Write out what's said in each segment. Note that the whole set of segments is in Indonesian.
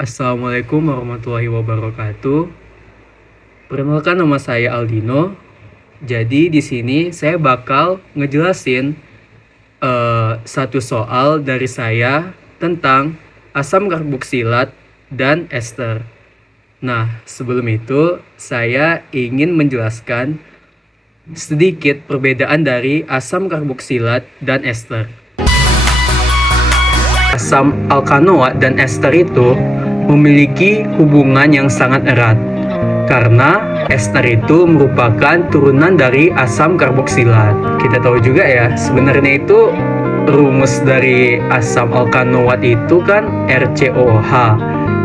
Assalamualaikum warahmatullahi wabarakatuh. Perkenalkan, nama saya Aldino. Jadi di sini saya bakal ngejelasin satu soal dari saya tentang asam karboksilat dan ester. Nah, sebelum itu saya ingin menjelaskan sedikit perbedaan dari asam karboksilat dan ester. Asam alkanoat dan ester itu memiliki hubungan yang sangat erat karena ester itu merupakan turunan dari asam karboksilat. Kita tahu juga ya, sebenarnya itu rumus dari asam alkanoat itu kan RCOOH,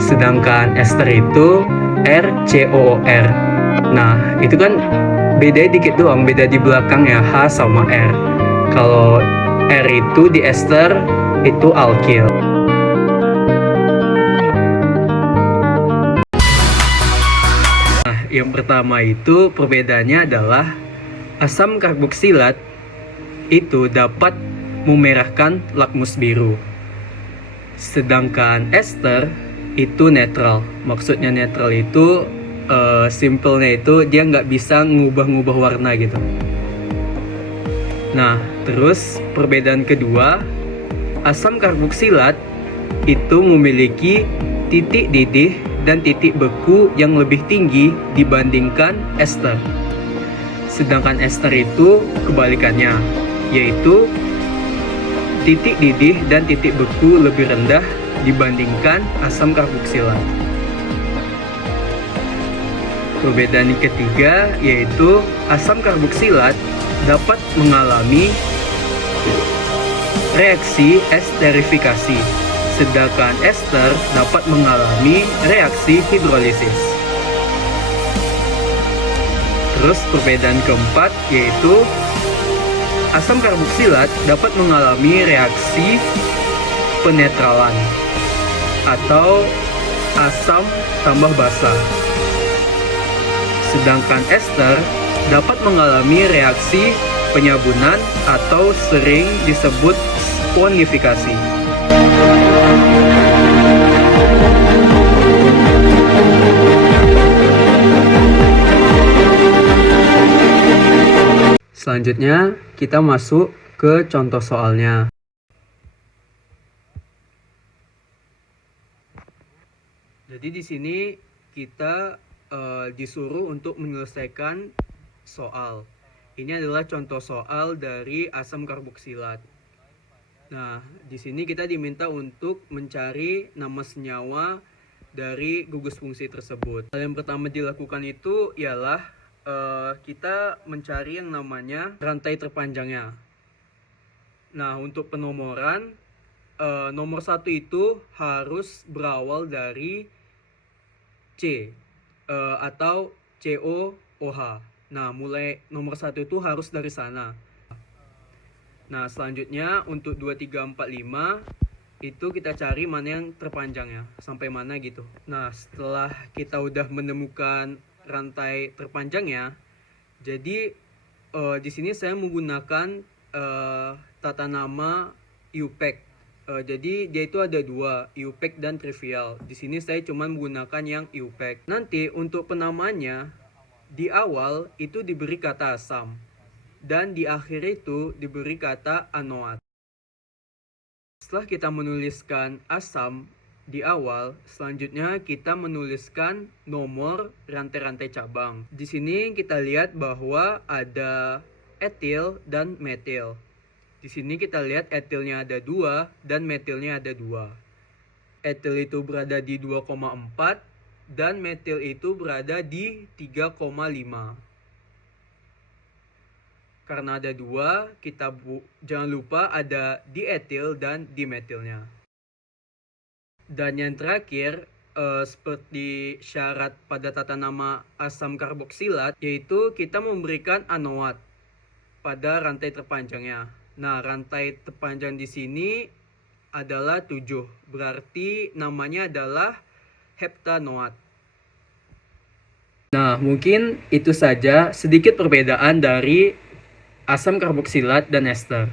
sedangkan ester itu RCOOR. Nah, itu kan beda dikit doang, beda di belakangnya H sama R. Kalau R itu di ester itu alkil. Nah, yang pertama itu perbedaannya adalah asam karboksilat itu dapat memerahkan lakmus biru, sedangkan ester itu netral. Maksudnya netral itu simpelnya itu dia nggak bisa ngubah-ngubah warna gitu. Nah, terus perbedaan kedua, asam karboksilat itu memiliki titik didih dan titik beku yang lebih tinggi dibandingkan ester. Sedangkan ester itu kebalikannya, yaitu titik didih dan titik beku lebih rendah dibandingkan asam karboksilat. Perbedaan yang ketiga yaitu asam karboksilat dapat mengalami reaksi esterifikasi, sedangkan ester dapat mengalami reaksi hidrolisis. Terus perbedaan keempat yaitu asam karboksilat dapat mengalami reaksi penetralan atau asam tambah basa, sedangkan ester dapat mengalami reaksi penyabunan atau sering disebut sponifikasi. Selanjutnya kita masuk ke contoh soalnya. Jadi di sini kita disuruh untuk menyelesaikan soal. Ini adalah contoh soal dari asam karboksilat. Nah, di sini kita diminta untuk mencari nama senyawa dari gugus fungsi tersebut. Hal yang pertama dilakukan itu ialah kita mencari yang namanya rantai terpanjangnya. Nah, untuk penomoran, nomor 1 itu harus berawal dari C atau COOH. Nah, mulai nomor 1 itu harus dari sana. Nah, selanjutnya untuk 2, 3, 4, 5 itu kita cari mana yang terpanjangnya, sampai mana gitu. Nah, setelah kita udah menemukan rantai terpanjangnya, jadi di sini saya menggunakan tata nama IUPAC. Jadi dia itu ada dua, IUPAC dan trivial. Di sini saya cuma menggunakan yang IUPAC. Nanti untuk penamanya di awal itu diberi kata asam dan di akhir itu diberi kata anoat. Setelah kita menuliskan asam di awal, selanjutnya kita menuliskan nomor rantai-rantai cabang. Di sini kita lihat bahwa ada etil dan metil. Di sini kita lihat etilnya ada 2 dan metilnya ada 2. Etil itu berada di 2,4 dan metil itu berada di 3,5. Karena ada 2, kita jangan lupa ada dietil dan dimetilnya. Dan yang terakhir, seperti syarat pada tata nama asam karboksilat, yaitu kita memberikan anoat pada rantai terpanjangnya. Nah, rantai terpanjang di sini adalah 7, berarti namanya adalah heptanoat. Nah, mungkin itu saja sedikit perbedaan dari asam karboksilat dan ester.